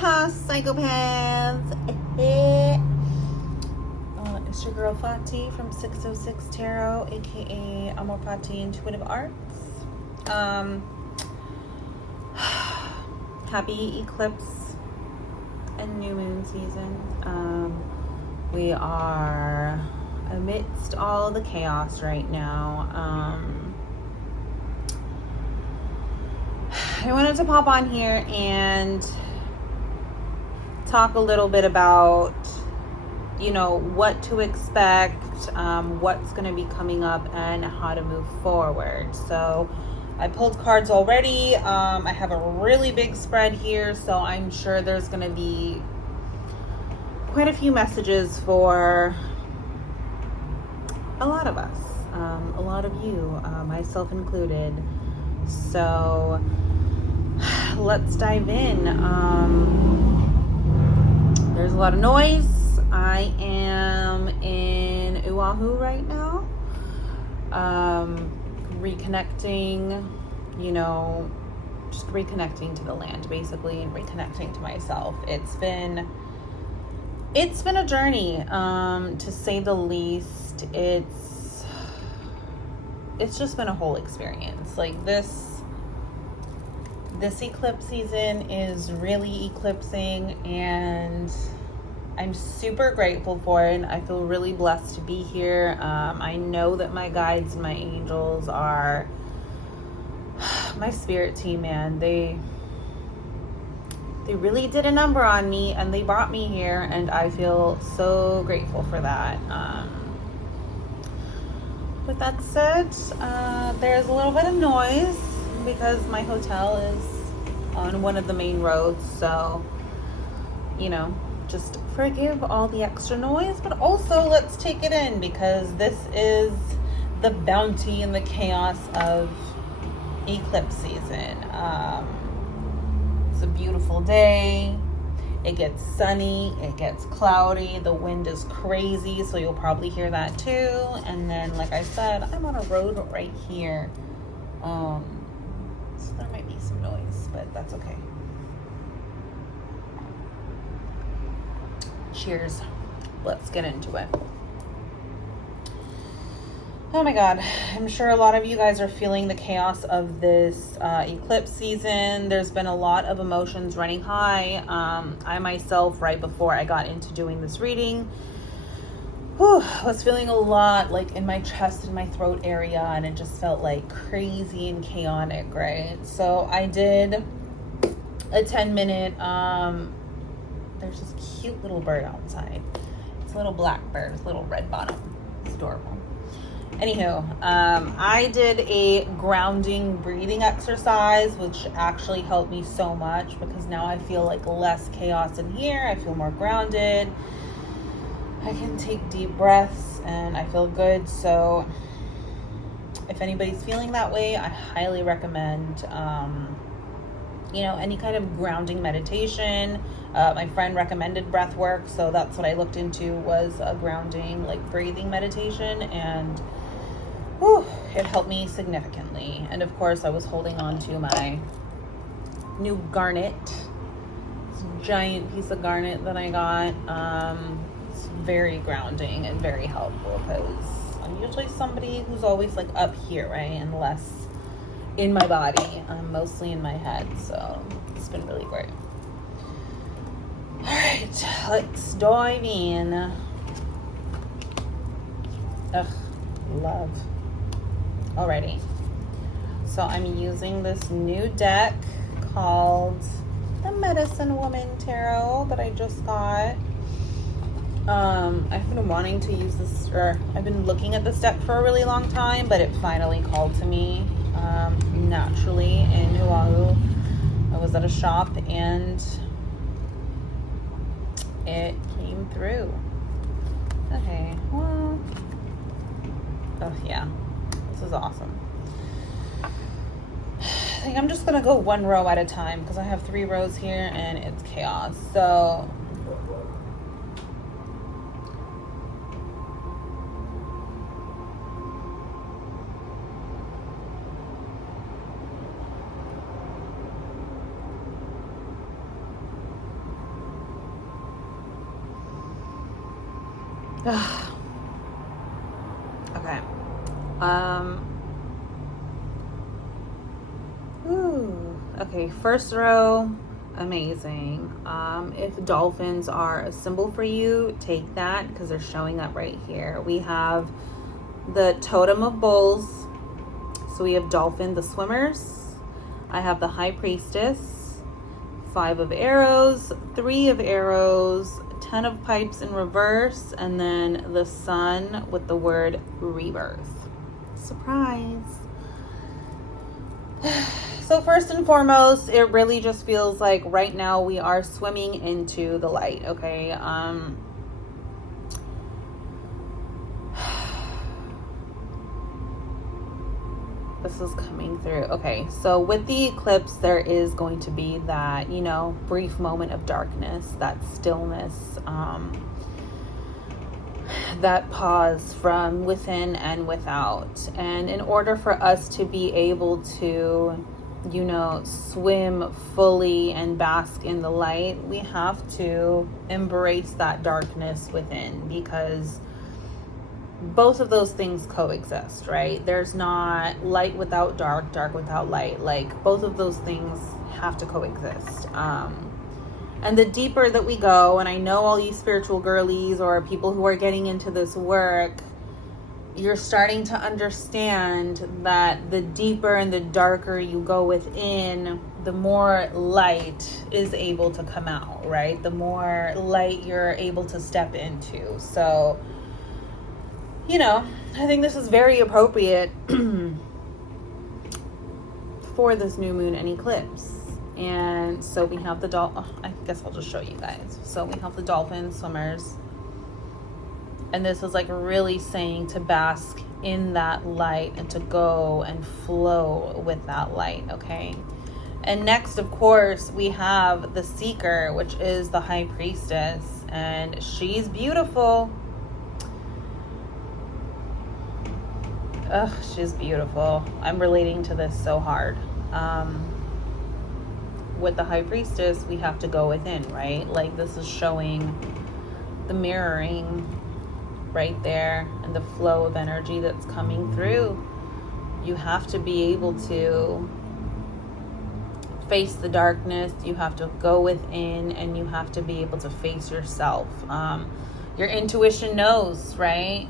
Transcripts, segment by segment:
Psychopaths. It's your girl Fati from 606 Tarot, aka Amor Fati Intuitive Arts. Happy eclipse and new moon season. We are amidst all the chaos right now. I wanted to pop on here and talk a little bit about, what to expect, what's going to be coming up, and how to move forward. So I pulled cards already. I have a really big spread here, so I'm sure there's going to be quite a few messages for a lot of us, a lot of you, myself included. So let's dive in. There's a lot of noise. I am in Oahu right now, reconnecting, just reconnecting to the land basically, and reconnecting to myself. It's been a journey, to say the least. It's just been a whole experience. Like this eclipse season is really eclipsing, and I'm super grateful for it. I feel really blessed to be here. I know that my guides and my angels are my spirit team, man. They really did a number on me, and they brought me here, and I feel so grateful for that. With that said, there's a little bit of noise because my hotel is on one of the main roads, so just forgive all the extra noise, but also let's take it in, because this is the bounty and the chaos of eclipse season. It's a beautiful day. It gets sunny, it gets cloudy, the wind is crazy, so you'll probably hear that too. And then, like I said, I'm on a road right here. So there might be some noise, but that's okay. Cheers. Let's get into it. Oh my God. I'm sure a lot of you guys are feeling the chaos of this eclipse season. There's been a lot of emotions running high. I myself, right before I got into doing this reading, was feeling a lot like in my chest and my throat area, and it just felt like crazy and chaotic, right? So I did a 10-minute, there's this cute little bird outside. It's a little black bird, it's a little red bottom. It's adorable. Anywho, I did a grounding breathing exercise, which actually helped me so much, because now I feel like less chaos in here. I feel more grounded. I can take deep breaths and I feel good. So if anybody's feeling that way, I highly recommend, any kind of grounding meditation. My friend recommended breath work, so that's what I looked into, was a grounding, breathing meditation, and it helped me significantly. And of course, I was holding on to my new garnet, this giant piece of garnet that I got. It's very grounding and very helpful, because I'm usually somebody who's always up here, right, and less in my body. I'm mostly in my head, so it's been really great. All right, let's dive in. Ugh, love. Alrighty. So I'm using this new deck called the Medicine Woman Tarot that I just got. I've been wanting to use this, or I've been looking at this deck for a really long time, but it finally called to me naturally in Oahu. I was at a shop and it came through. Okay, well, oh yeah, this is awesome. I think I'm just gonna go one row at a time, because I have 3 rows here and it's chaos. So Okay. Okay, first row, amazing. If dolphins are a symbol for you, take that because they're showing up right here. We have the totem of bulls. So we have dolphin, the swimmers. I have the high priestess, 5 of arrows, 3 of arrows, 10 of pipes in reverse, and then the sun with the word rebirth. Surprise. So first and foremost, it really just feels like right now we are swimming into the light, okay? This is coming through. Okay, so with the eclipse, there is going to be that, you know, brief moment of darkness, that stillness, that pause from within and without. And in order for us to be able to, you know, swim fully and bask in the light, we have to embrace that darkness within, because both of those things coexist, right? There's not light without dark, dark without light. Like, both of those things have to coexist. And the deeper that we go, and I know all you spiritual girlies or people who are getting into this work, you're starting to understand that the deeper and the darker you go within, the more light is able to come out, right? The more light you're able to step into. So, you know, I think this is very appropriate for this new moon and eclipse. And so we have the I guess I'll just show you guys. So we have the dolphin swimmers. And this is like really saying to bask in that light and to go and flow with that light, okay? And next, of course, we have the seeker, which is the high priestess. And she's beautiful. Ugh, she's beautiful. I'm relating to this so hard. With the high priestess, we have to go within, right? Like, this is showing the mirroring right there and the flow of energy that's coming through. You have to be able to face the darkness. You have to go within, and you have to be able to face yourself. Your intuition knows, right?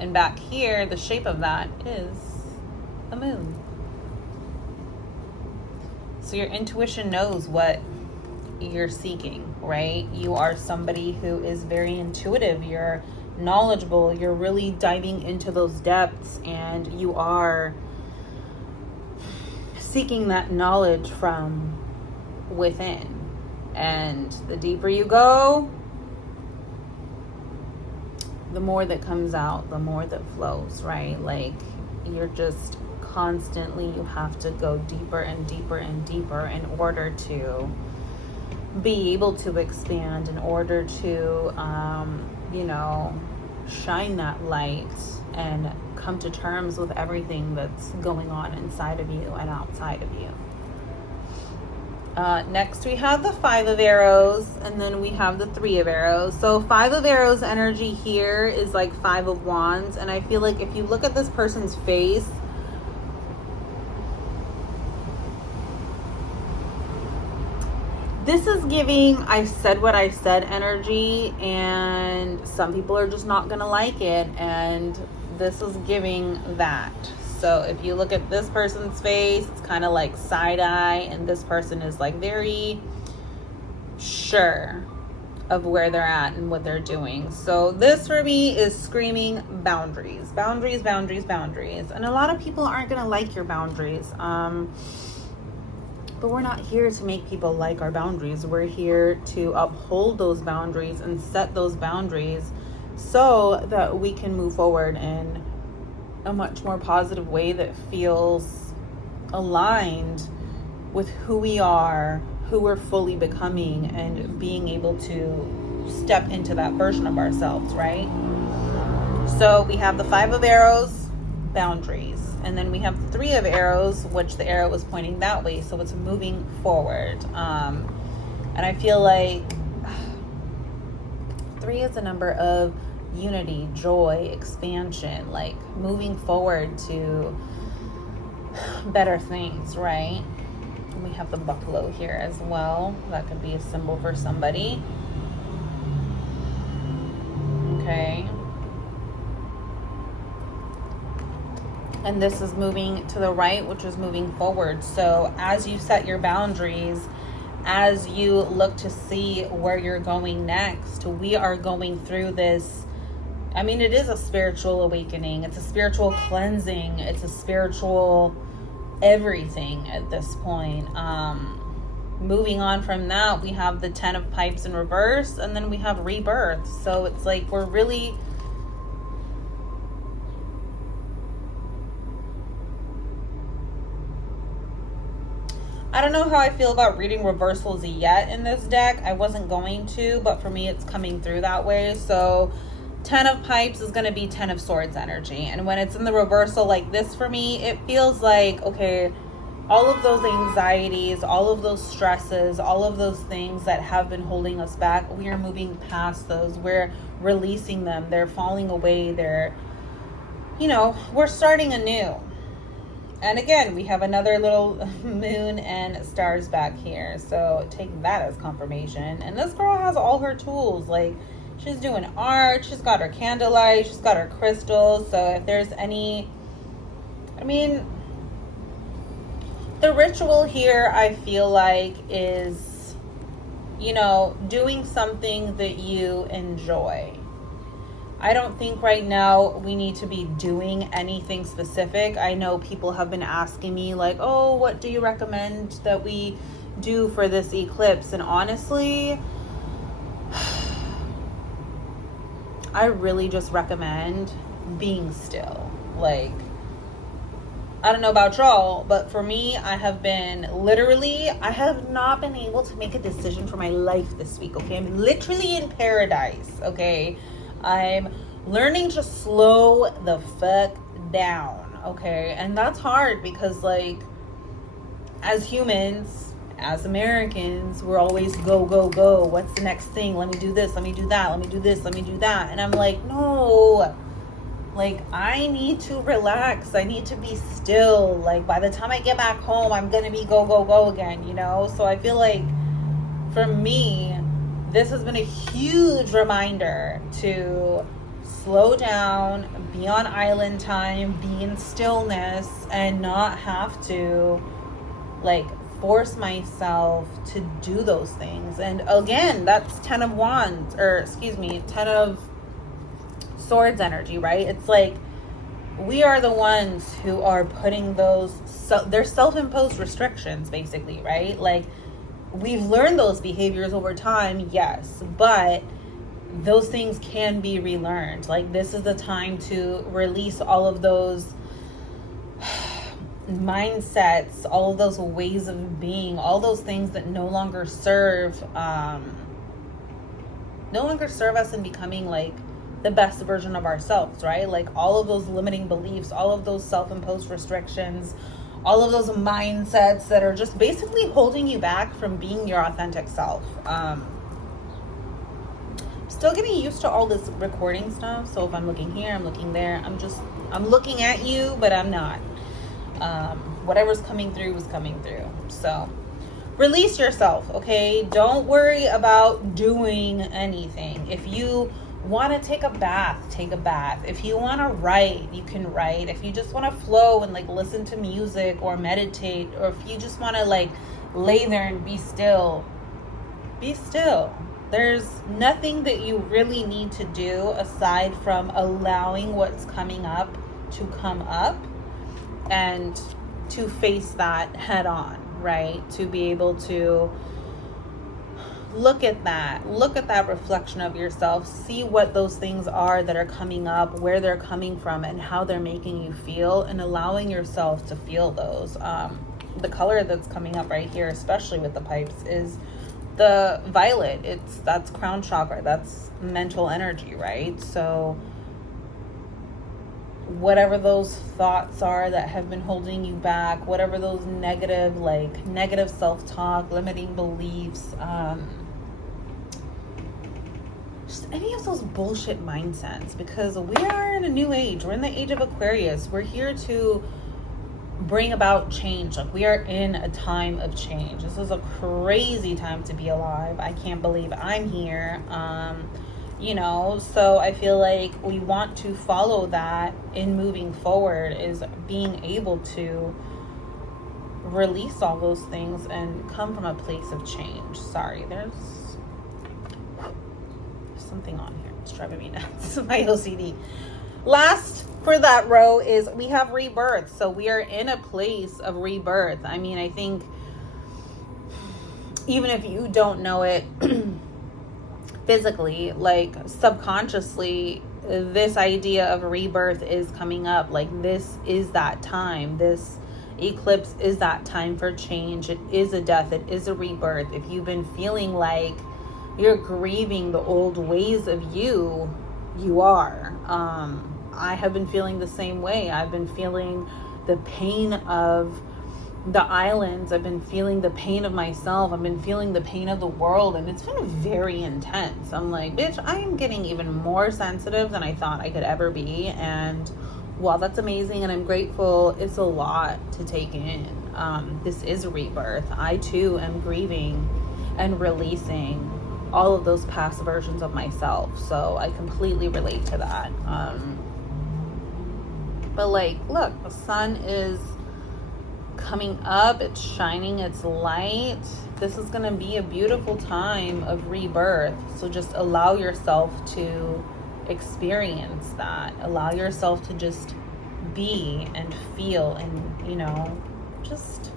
And back here, the shape of that is a moon. So your intuition knows what you're seeking, right? You are somebody who is very intuitive. You're knowledgeable. You're really diving into those depths, and you are seeking that knowledge from within. And the deeper you go, the more that comes out, the more that flows, right? Like, you're just constantly, you have to go deeper and deeper and deeper in order to be able to expand, in order to, you know, shine that light and come to terms with everything that's going on inside of you and outside of you. Next, we have the 5 of arrows, and then we have the 3 of arrows. So 5 of arrows energy here is like 5 of wands. And I feel like if you look at this person's face, this is giving I said what I said energy, and some people are just not going to like it. And this is giving that. So if you look at this person's face, it's kind of like side eye, and this person is like very sure of where they're at and what they're doing. So this for me is screaming boundaries, boundaries, boundaries, boundaries. And a lot of people aren't going to like your boundaries. But we're not here to make people like our boundaries. We're here to uphold those boundaries and set those boundaries so that we can move forward in a much more positive way that feels aligned with who we are, who we're fully becoming, and being able to step into that version of ourselves, right? So we have the 5 of arrows, boundaries. And then we have 3 of arrows, which the arrow is pointing that way. So it's moving forward. And I feel like 3 is a number of unity, joy, expansion, like moving forward to better things, right? And we have the buffalo here as well. That could be a symbol for somebody. Okay. And this is moving to the right, which is moving forward. So as you set your boundaries, as you look to see where you're going next, we are going through this. I mean, it is a spiritual awakening. It's a spiritual cleansing. It's a spiritual everything at this point. Moving on from that, we have the 10 of Pipes in reverse, and then we have rebirth. So it's like we're really... I don't know how I feel about reading reversals yet in this deck. I wasn't going to, but for me, it's coming through that way. So 10 of Pipes is going to be 10 of Swords energy. And when it's in the reversal like this for me, it feels like, okay, all of those anxieties, all of those stresses, all of those things that have been holding us back, we are moving past those. We're releasing them. They're falling away. They're, you know, we're starting anew. And again, we have another little moon and stars back here. So take that as confirmation. And this girl has all her tools. Like, she's doing art. She's got her candlelight. She's got her crystals. So if there's any... I mean, the ritual here, I feel like, is, you know, doing something that you enjoy. I don't think right now we need to be doing anything specific. I know people have been asking me like, oh, what do you recommend that we do for this eclipse? And honestly, I really just recommend being still. Like, I don't know about y'all, but for me, I have not been able to make a decision for my life this week, okay? I'm literally in paradise, okay? I'm learning to slow the fuck down, okay? And that's hard because, like, as humans, as Americans, we're always go, go, go. What's the next thing? Let me do this. Let me do that. Let me do this. Let me do that. And I'm like, no. Like, I need to relax. I need to be still. Like, by the time I get back home, I'm going to be go, go, go again, you know? So I feel like, for me, this has been a huge reminder to slow down, be on island time, be in stillness, and not have to, like, force myself to do those things. And again, that's 10 of Wands, 10 of Swords energy, right? It's like we are the ones who are putting those, they're self-imposed restrictions, basically, right? Like, we've learned those behaviors over time, yes, but those things can be relearned. Like, this is the time to release all of those mindsets, all of those ways of being, all those things that no longer serve us in becoming, like, the best version of ourselves, right? Like, all of those limiting beliefs, all of those self-imposed restrictions, all of those mindsets that are just basically holding you back from being your authentic self. Still getting used to all this recording stuff. So if I'm looking here, I'm looking there, I'm looking at you, but I'm not. Whatever's coming through is coming through. So release yourself, okay? Don't worry about doing anything. If you want to take a bath, take a bath. If you want to write, you can write. If you just want to flow and, like, listen to music or meditate, or if you just want to, like, lay there and be still, be still. There's nothing that you really need to do aside from allowing what's coming up to come up and to face that head on, right? To be able to look at that reflection of yourself, see what those things are that are coming up, where they're coming from, and how they're making you feel, and allowing yourself to feel those. The color that's coming up right here, especially with the pipes, is the violet. That's crown chakra, that's mental energy, right? So whatever those thoughts are that have been holding you back, whatever those negative self-talk, limiting beliefs, just any of those bullshit mindsets, because we are in a new age. We're in the age of Aquarius. We're here to bring about change. Like, we are in a time of change. This is a crazy time to be alive. I can't believe I'm here. You know, so I feel like we want to follow that in moving forward, is being able to release all those things and come from a place of change. Sorry, there's something on here. It's driving me nuts. My OCD. Last for that row is we have rebirth. So we are in a place of rebirth. I mean, I think even if you don't know it physically, like subconsciously, this idea of rebirth is coming up. Like, this is that time. This eclipse is that time for change. It is a death. It is a rebirth. If you've been feeling like you're grieving the old ways of you, you are. I have been feeling the same way. I've been feeling the pain of the islands. I've been feeling the pain of myself. I've been feeling the pain of the world, and it's been very intense. I'm like, bitch, I am getting even more sensitive than I thought I could ever be. And while that's amazing and I'm grateful, it's a lot to take in. This is a rebirth. I too am grieving and releasing all of those past versions of myself. So I completely relate to that. But like, look, the sun is coming up. It's shining its light. This is going to be a beautiful time of rebirth. So just allow yourself to experience that. Allow yourself to just be and feel, and, you know, just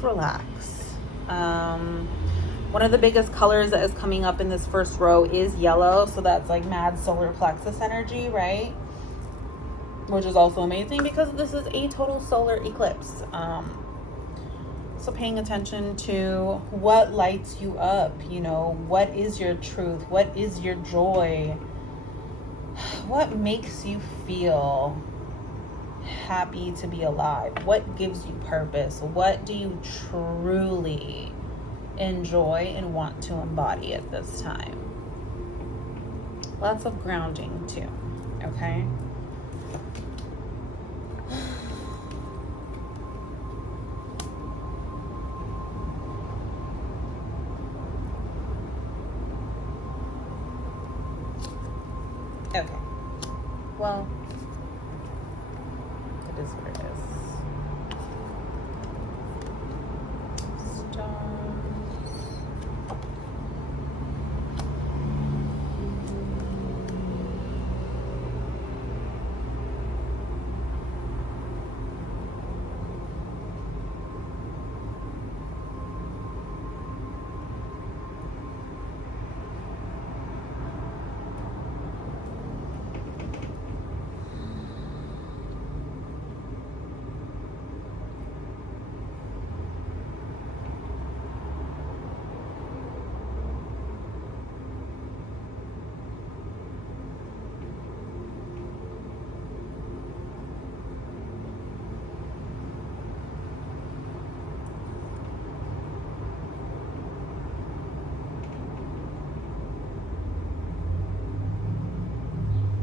relax. One of the biggest colors that is coming up in this first row is yellow. So that's like mad solar plexus energy, right? Which is also amazing because this is a total solar eclipse. So paying attention to what lights you up, you know, what is your truth? What is your joy? What makes you feel happy to be alive? What gives you purpose? What do you truly enjoy and want to embody at this time? Lots of grounding too, okay? Okay. Well, it is what it is. Stars.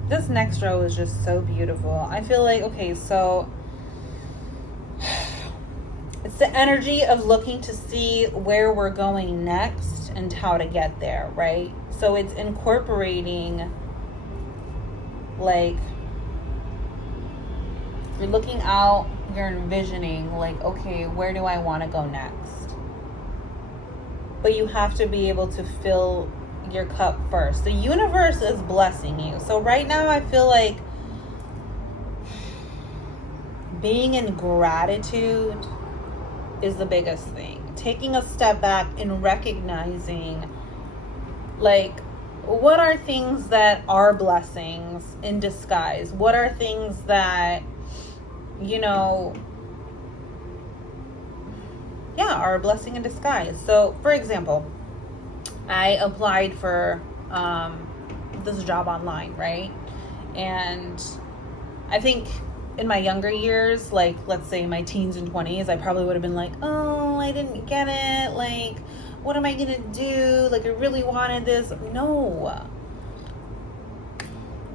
This next row is just so beautiful. I feel like, okay, so it's the energy of looking to see where we're going next and how to get there, right? So it's incorporating, like, you're looking out, you're envisioning, like, okay, where do I want to go next? But you have to be able to fill your cup first. The universe is blessing you. So right now I feel like being in gratitude is the biggest thing. Taking a step back and recognizing, like, what are things that are blessings in disguise? What are things that, you know, are a blessing in disguise? So for example, I applied for this job online, right? And I think in my younger years, like, let's say my teens and 20s, I probably would have been like, oh, I didn't get it. Like, what am I gonna do? Like, I really wanted this. No.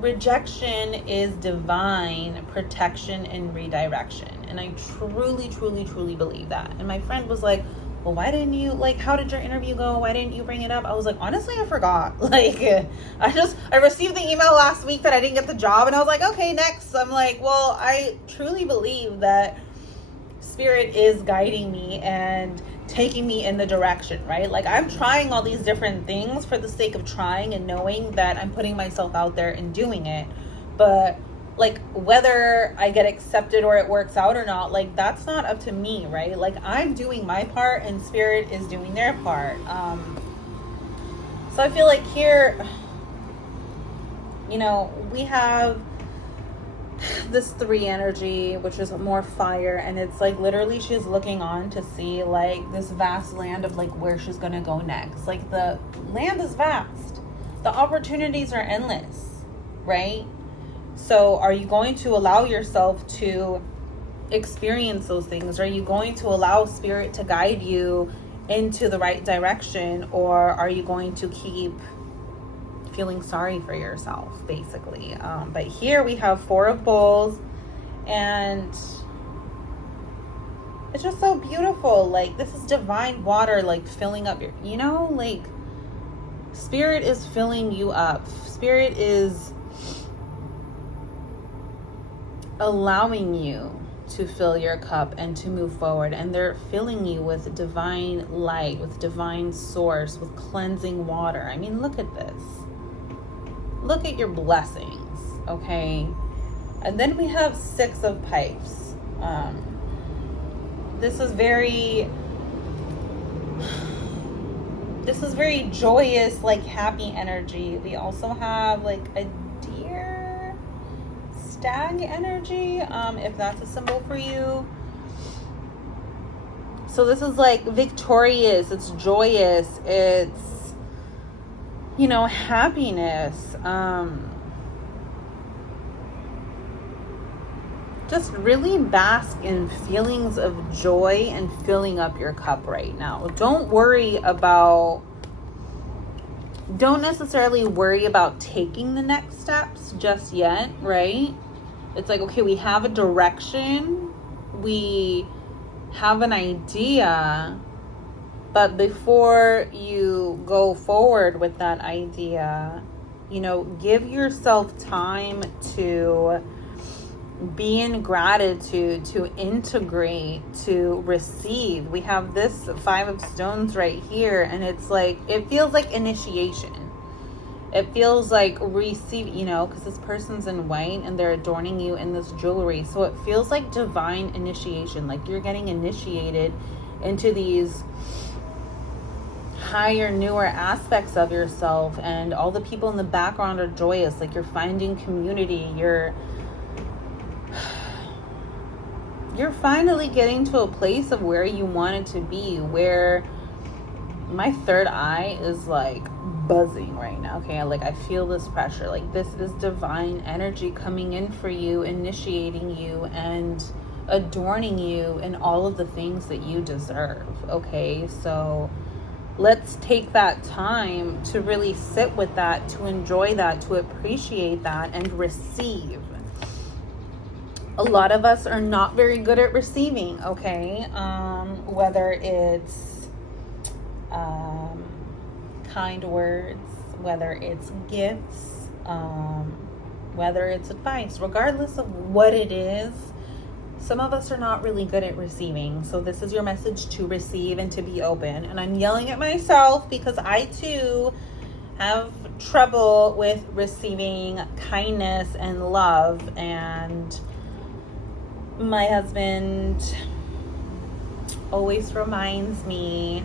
Rejection is divine protection and redirection. And I truly, truly, truly believe that. And my friend was like, well, why didn't you, like, how did your interview go? Why didn't you bring it up? I was like, honestly, I forgot. Like, I received the email last week that I didn't get the job, and I was like, okay, next. I'm like, well, I truly believe that Spirit is guiding me and taking me in the direction, right? Like, I'm trying all these different things for the sake of trying and knowing that I'm putting myself out there and doing it. But like, whether I get accepted or it works out or not, like, that's not up to me, right? Like, I'm doing my part and Spirit is doing their part. So I feel like here, you know, we have this 3 energy, which is more fire, and it's like literally she's looking on to see like this vast land of like where she's gonna go next. Like, the land is vast, the opportunities are endless, right? So are you going to allow yourself to experience those things? Are you going to allow Spirit to guide you into the right direction, or are you going to keep feeling sorry for yourself, basically? But here we have 4 of Bowls, and it's just so beautiful. Like, this is divine water, like filling up your, you know, like Spirit is filling you up. Spirit is allowing you to fill your cup and to move forward, and they're filling you with divine light, with divine source, with cleansing water. I mean, look at this. Look at your blessings, okay? And then we have 6 of Pipes. This is very joyous, like happy energy. We also have like a deer, stag energy, if that's a symbol for you. So this is like victorious, it's joyous, it's, you know, happiness. Just really bask in feelings of joy and filling up your cup right now. Don't necessarily worry about taking the next steps just yet, right? It's like, okay, we have a direction, we have an idea, but before you go forward with that idea, you know, give yourself time to be in gratitude, to integrate, to receive. We have this 5 of Stones right here, and it's like, it feels like initiation. It feels like receive, you know, because this person's in white and they're adorning you in this jewelry. So it feels like divine initiation, like you're getting initiated into these higher, newer aspects of yourself, and all the people in the background are joyous. Like, you're finding community, you're finally getting to a place of where you wanted to be, where my third eye is like buzzing right now. Okay, like, I feel this pressure. Like, this is divine energy coming in for you, initiating you and adorning you in all of the things that you deserve. Okay, so let's take that time to really sit with that, to enjoy that, to appreciate that, and receive. A lot of us are not very good at receiving, okay? Whether it's kind words, whether it's gifts, whether it's advice, regardless of what it is, some of us are not really good at receiving. So this is your message to receive and to be open. And I'm yelling at myself because I too have trouble with receiving kindness and love, and my husband always reminds me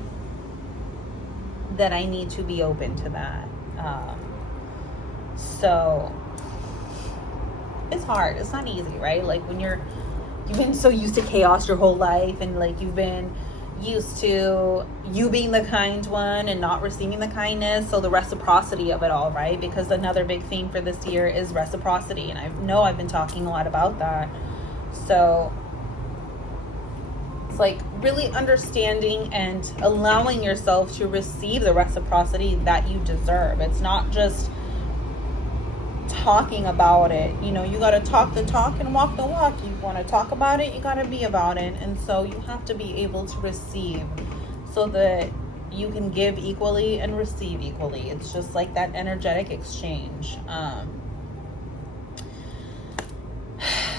that I need to be open to that. So it's hard. It's not easy, right? Like, when you've been so used to chaos your whole life, and like you've been used to you being the kind one and not receiving the kindness. So the reciprocity of it all, right? Because another big theme for this year is reciprocity, and I know I've been talking a lot about that. So It's like really understanding and allowing yourself to receive the reciprocity that you deserve. It's not just talking about it. You know, you got to talk the talk and walk the walk. You want to talk about it, you got to be about it. And so you have to be able to receive so that you can give equally and receive equally. It's just like that energetic exchange.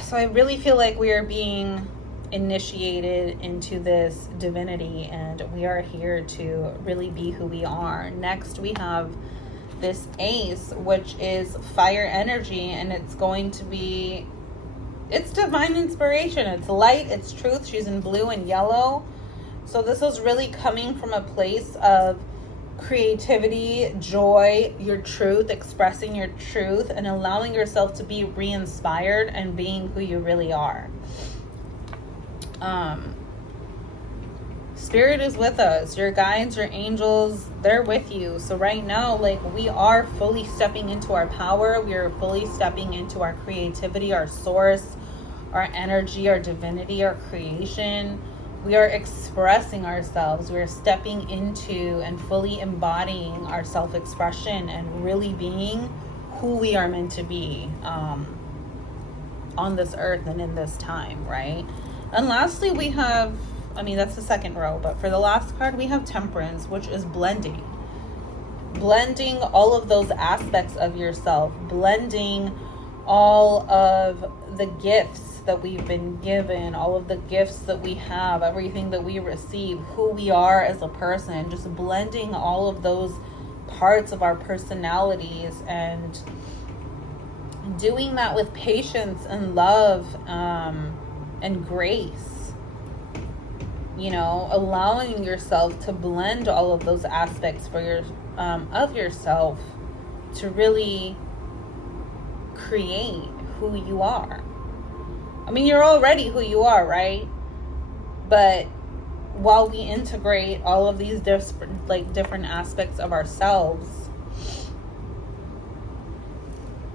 So I really feel like we are being initiated into this divinity, and we are here to really be who we are. Next, we have this ace, which is fire energy, and it's going to be, it's divine inspiration. It's light, it's truth. She's in blue and yellow. So this is really coming from a place of creativity, joy, your truth, expressing your truth, and allowing yourself to be re-inspired and being who you really are. Spirit is with us. Your guides, your angels, they're with you. So right now, like, we are fully stepping into our power. We are fully stepping into our creativity, our source, our energy, our divinity, our creation. We are expressing ourselves. We are stepping into and fully embodying our self-expression and really being who we are meant to be on this earth and in this time, right? And lastly, we have, I mean, that's the second row, but for the last card, we have Temperance, which is blending. Blending all of those aspects of yourself, blending all of the gifts that we've been given, all of the gifts that we have, everything that we receive, who we are as a person, just blending all of those parts of our personalities and doing that with patience and love and grace. You know, allowing yourself to blend all of those aspects for your of yourself to really create who you are. I mean, you're already who you are, right? But while we integrate all of these different aspects of ourselves,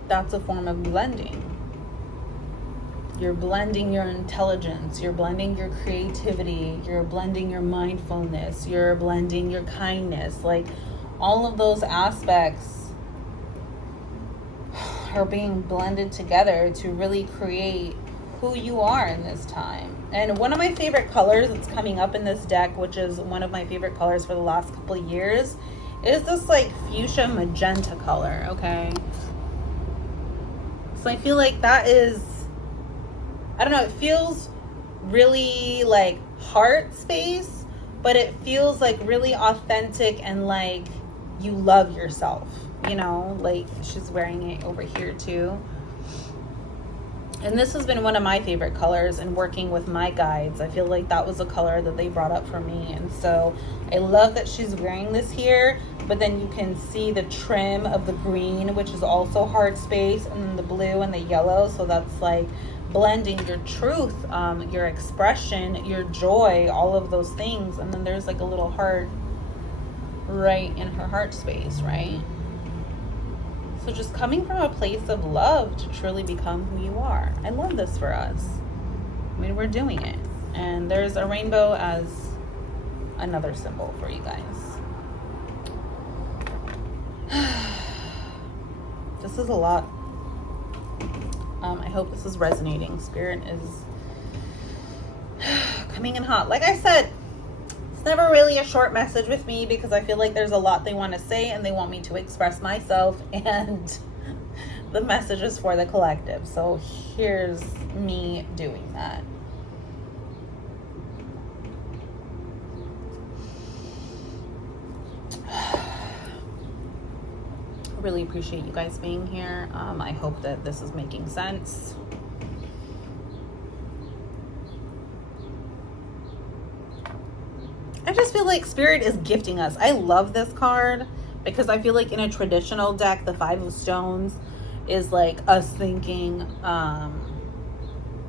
that's a form of blending. You're blending your intelligence, you're blending your creativity, you're blending your mindfulness, you're blending your kindness. Like, all of those aspects are being blended together to really create who you are in this time. And one of my favorite colors that's coming up in this deck, which is one of my favorite colors for the last couple of years, is this like fuchsia magenta color, okay? So I feel like that is, I don't know, it feels really like heart space, but it feels like really authentic and like you love yourself, you know? Like, she's wearing it over here too. And this has been one of my favorite colors in working with my guides. I feel like that was a color that they brought up for me. And so I love that she's wearing this here, but then you can see the trim of the green, which is also heart space, and then the blue and the yellow. So that's like blending your truth, your expression, your joy, all of those things. And then there's like a little heart right in her heart space, right? So just coming from a place of love to truly become who you are. I love this for us. I mean, we're doing it. And there's a rainbow as another symbol for you guys. This is a lot. I hope this is resonating. Spirit is coming in hot. Like I said, it's never really a short message with me because I feel like there's a lot they want to say and they want me to express myself, and the message is for the collective. So here's me doing that. Really appreciate you guys being here. I hope that this is making sense. I just feel like Spirit is gifting us. I love this card because I feel like in a traditional deck, the Five of Stones is like us thinking,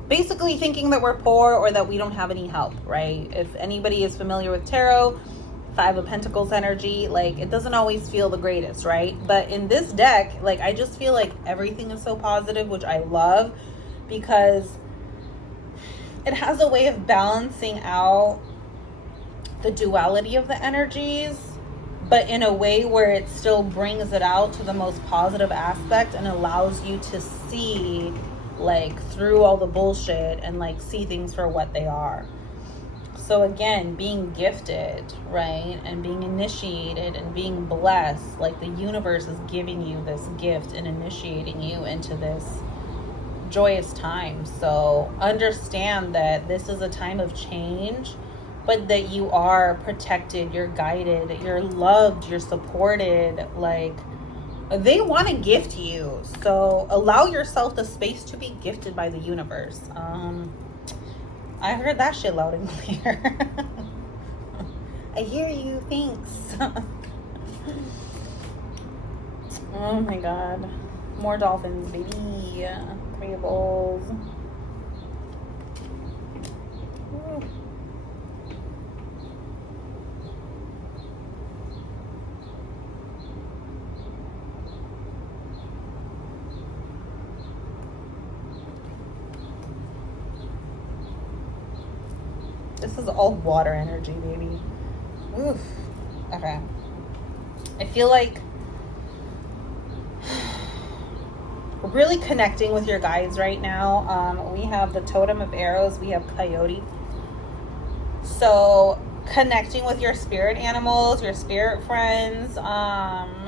basically thinking that we're poor or that we don't have any help, right? If anybody is familiar with tarot, Five of Pentacles energy, like, it doesn't always feel the greatest, right? But in this deck, like, I just feel like everything is so positive, which I love, because it has a way of balancing out the duality of the energies, but in a way where it still brings it out to the most positive aspect and allows you to see like through all the bullshit and like see things for what they are. So again, being gifted, right, and being initiated and being blessed, like the universe is giving you this gift and initiating you into this joyous time. So understand that this is a time of change, but that you are protected, you're guided, you're loved, you're supported. Like, they want to gift you. So allow yourself the space to be gifted by the universe. I heard that shit loud and clear. I hear you, thanks. Oh my god. More dolphins, baby. 3 of bowls. Ooh. This is all water energy, baby. Oof. Okay. I feel like we're really connecting with your guides right now. We have the totem of arrows. We have coyote. So connecting with your spirit animals, your spirit friends,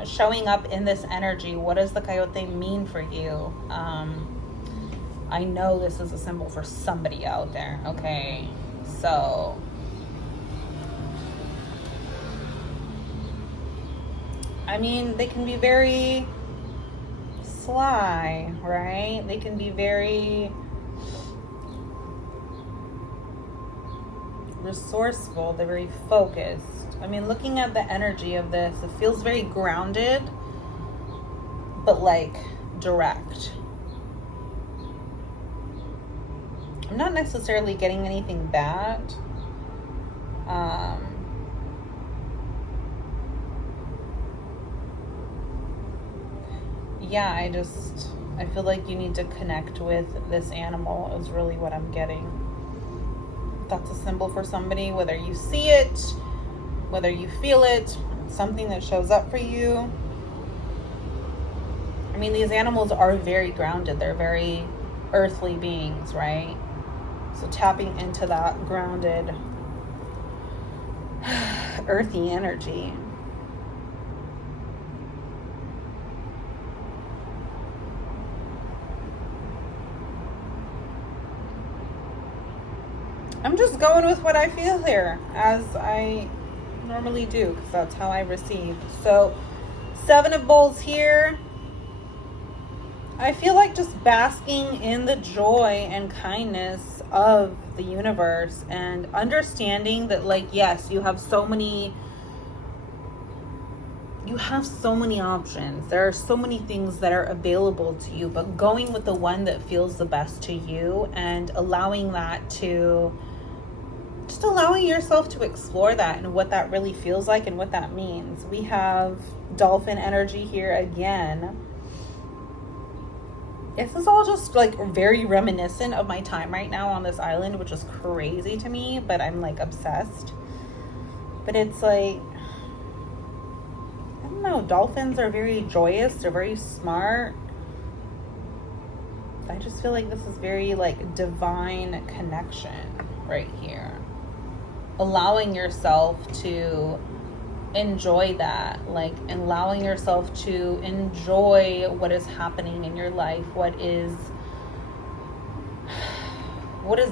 showing up in this energy. What does the coyote mean for you? I know this is a symbol for somebody out there. Okay. So I mean, they can be very sly, right? They can be very resourceful. They're very focused. I mean, looking at the energy of this, it feels very grounded, but like direct. I'm not necessarily getting anything bad. Yeah, I feel like you need to connect with this animal is really what I'm getting. That's a symbol for somebody, whether you see it, whether you feel it, something that shows up for you. I mean, these animals are very grounded. They're very earthly beings, right? So tapping into that grounded, earthy energy. I'm just going with what I feel here, as I normally do, because that's how I receive. So 7 of bowls here. I feel like just basking in the joy and kindness of the universe and understanding that, like, yes, you have so many options. There are so many things that are available to you, but going with the one that feels the best to you and allowing yourself to explore that and what that really feels like and what that means. We have dolphin energy here again. This is all just like very reminiscent of my time right now on this island, which is crazy to me, but I'm like obsessed. But it's like, I don't know, dolphins are very joyous, they're very smart. I just feel like this is very like divine connection right here. Allowing yourself to enjoy that, like allowing yourself to enjoy what is happening in your life, what is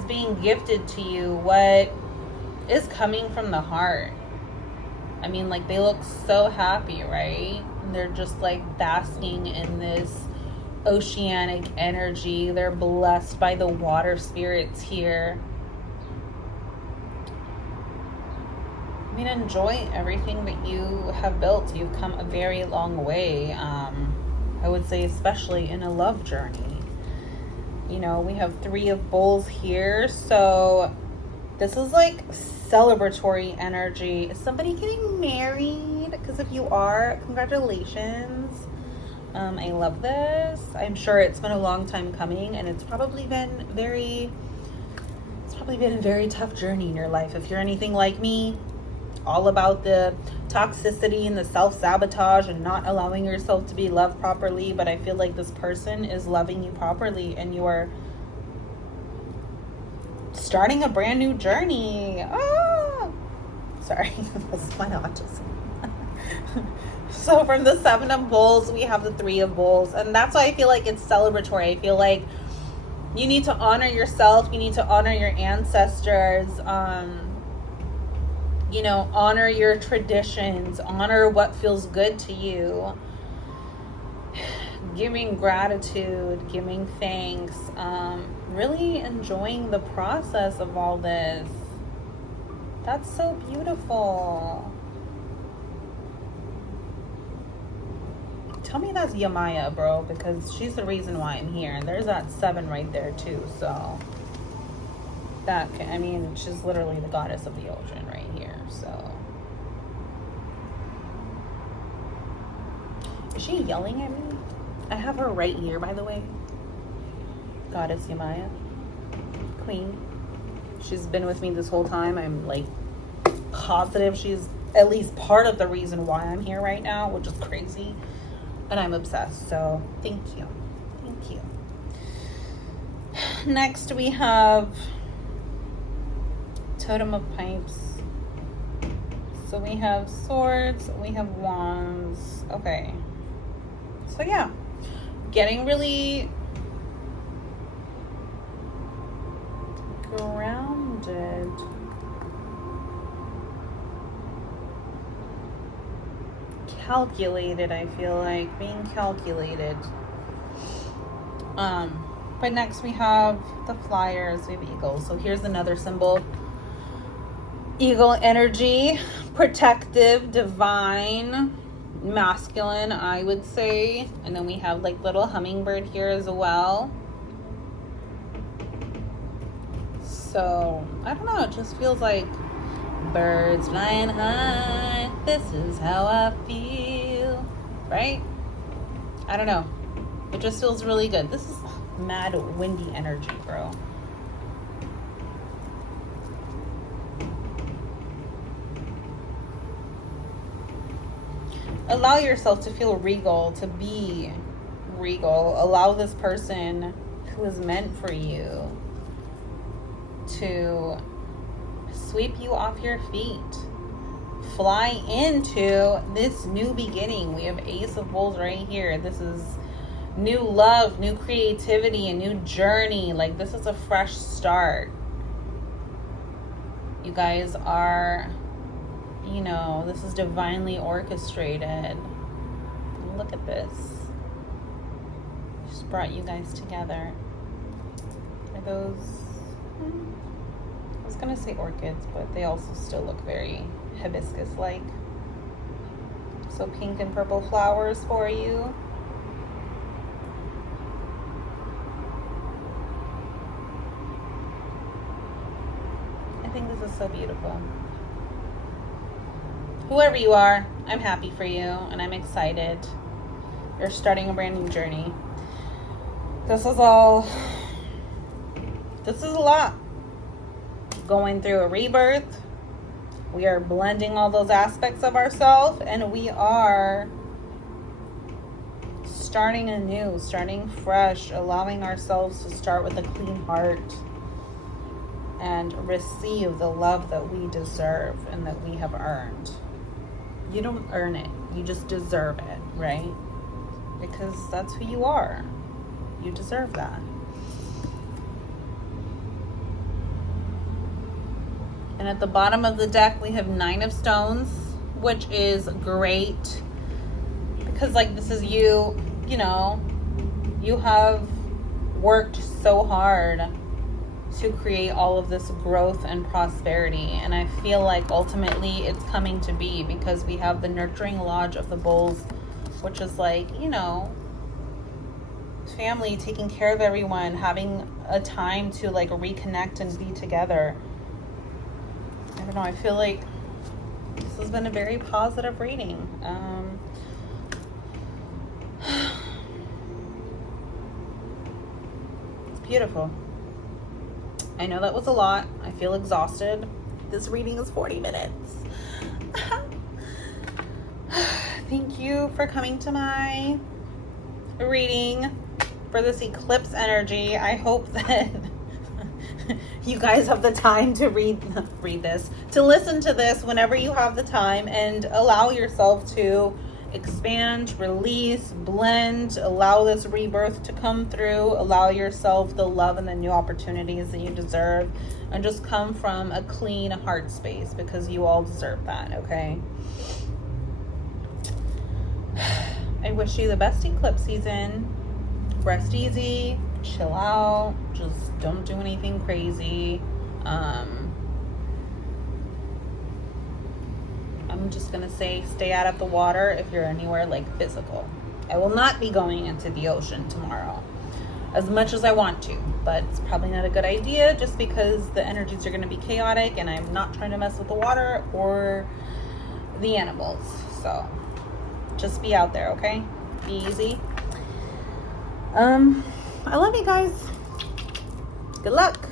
being gifted to you, what is coming from the heart. I mean, like, they look so happy, right? And they're just like basking in this oceanic energy. They're blessed by the water spirits here. I mean, enjoy everything that you have built. You've come a very long way. I would say especially in a love journey. You know, we have 3 of bowls here. So this is like celebratory energy. Is somebody getting married? Because if you are, congratulations. I love this. I'm sure it's been a long time coming, and it's probably probably been a very tough journey in your life. If you're anything like me, all about the toxicity and the self-sabotage and not allowing yourself to be loved properly. But I feel like this person is loving you properly, and you are starting a brand new journey. Sorry, that's my autism. So from the 7 of Bowls, we have the 3 of Bowls, and that's why I feel like it's celebratory. I feel like you need to honor yourself. You need to honor your ancestors. You know, honor your traditions. Honor what feels good to you. Giving gratitude, giving thanks. Really enjoying the process of all this. That's so beautiful. Tell me that's Yamaya, bro, because she's the reason why I'm here. And there's that 7 right there too. So that can, I mean, she's literally the goddess of the ocean right here. So is she yelling at me? I have her right here, by the way. Goddess Yamaya, queen. She's been with me this whole time. I'm like positive she's at least part of the reason why I'm here right now, which is crazy. And I'm obsessed. So thank you. Thank you. Next we have Totem of Pipes. So we have swords, we have wands. Okay. So yeah, getting really grounded. Calculated, I feel like. Being calculated. But next we have the flyers. We have eagles. So here's another symbol. Eagle energy. Protective, divine, masculine, I would say. And then we have like little hummingbird here as well. So, I don't know. It just feels like birds flying high, this is how I feel, right? I don't know. It just feels really good. This is mad windy energy, bro. Allow yourself to feel regal, to be regal. Allow this person who is meant for you to sweep you off your feet. Fly into this new beginning. We have Ace of Bowls right here. This is new love, new creativity, a new journey. Like, this is a fresh start. You guys are, you know, this is divinely orchestrated. Look at this. Just brought you guys together. Are those... I was gonna say orchids, but they also still look very hibiscus-like. So pink and purple flowers for you. I think this is so beautiful. Whoever you are, I'm happy for you and I'm excited. You're starting a brand new journey. This is a lot. Going through a rebirth. We are blending all those aspects of ourselves, and we are starting anew, starting fresh, allowing ourselves to start with a clean heart and receive the love that we deserve and that we have earned. You don't earn it, you just deserve it, right? Because that's who you are. You deserve that. And at the bottom of the deck, we have 9 of Stones, which is great. Because, like, this is you, you know, you have worked so hard to create all of this growth and prosperity. And I feel like ultimately it's coming to be because we have the nurturing lodge of the Bulls, which is like, you know, family, taking care of everyone, having a time to like reconnect and be together. I don't know, I feel like this has been a very positive reading. It's beautiful. I know that was a lot. feel exhausted. This reading is 40 minutes. Thank you for coming to my reading for this eclipse energy. I hope that you guys have the time to read this, to listen to this whenever you have the time, and allow yourself to expand, release, blend, allow this rebirth to come through, allow yourself the love and the new opportunities that you deserve, and just come from a clean heart space, because you all deserve that, okay? I wish you the best eclipse season. Rest easy, chill out, just don't do anything crazy. I'm just gonna say stay out of the water if you're anywhere like physical. I will not be going into the ocean tomorrow, as much as I want to, but it's probably not a good idea, just because the energies are going to be chaotic and I'm not trying to mess with the water or the animals. So just be out there, okay? Be easy. I love you guys. Good luck.